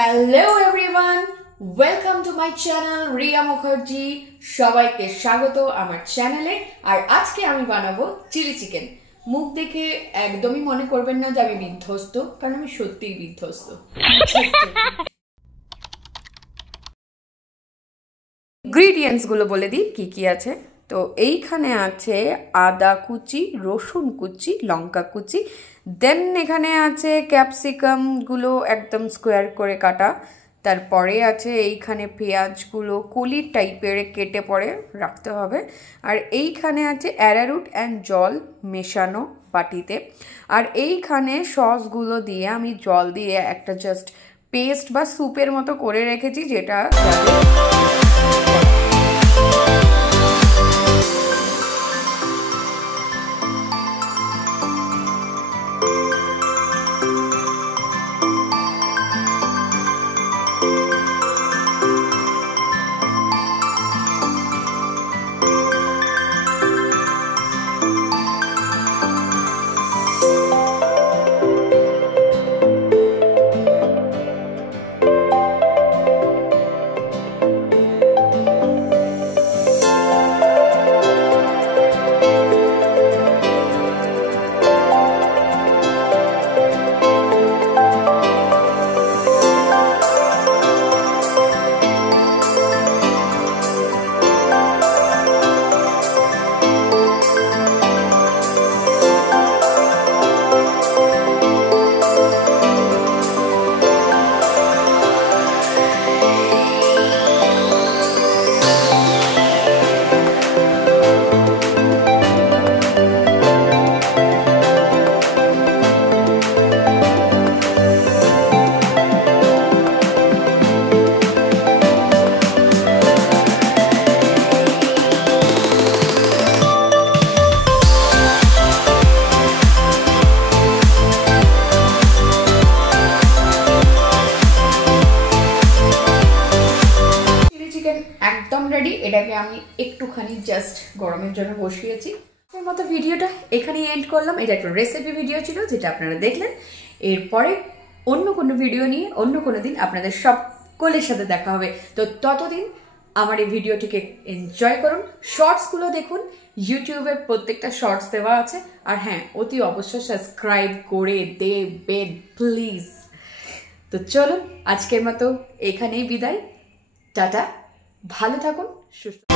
Hello everyone, welcome to my channel Riya Mukherjee. সবাইকে স্বাগত আমার চ্যানেলে। আর আজকে আমি বানাবো চিলি চিকেন। মুখ দেখে একদমই মনে করবেন না যে আমি বিধ্বস্ত, কারণ আমি সত্যিই বিধ্বস্ত। ইনগ্রিডিয়েন্টস গুলো বলে দিই কি কি আছে। তো এইখানে আছে আদা কুচি, রসুন কুচি, লঙ্কা কুচি, দেন এখানে আছে ক্যাপসিকামগুলো একদম স্কোয়ার করে কাটা, তারপরে আছে এইখানে পেঁয়াজগুলো কলি টাইপের কেটে পরে রাখতে হবে, আর এইখানে আছে অ্যারারুট অ্যান্ড জল মেশানো বাটিতে, আর এইখানে সসগুলো দিয়ে আমি জল দিয়ে একটা জাস্ট পেস্ট বা স্যুপের মতো করে রেখেছি, যেটা একদম রেডি। এটাকে আমি একটুখানি জাস্ট গরমের জন্য বসিয়েছি। এর মতো ভিডিওটা এখানেই এন্ড করলাম। এটা একটা রেসিপি ভিডিও ছিল যেটা আপনারা দেখলেন। এরপরে অন্য কোনো ভিডিও নিয়ে অন্য কোনো দিন আপনাদের সকলের সাথে দেখা হবে। তো ততদিন আমার এই ভিডিওটিকে এনজয় করুন, শর্টসগুলো দেখুন, ইউটিউবে প্রত্যেকটা শর্টস দেওয়া আছে। আর হ্যাঁ, অতি অবশ্যই সাবস্ক্রাইব করে দেবেন প্লিজ। তো চলুন আজকের মতো এখানেই বিদায়। টাটা, ভালো থাকুন, সুস্থ।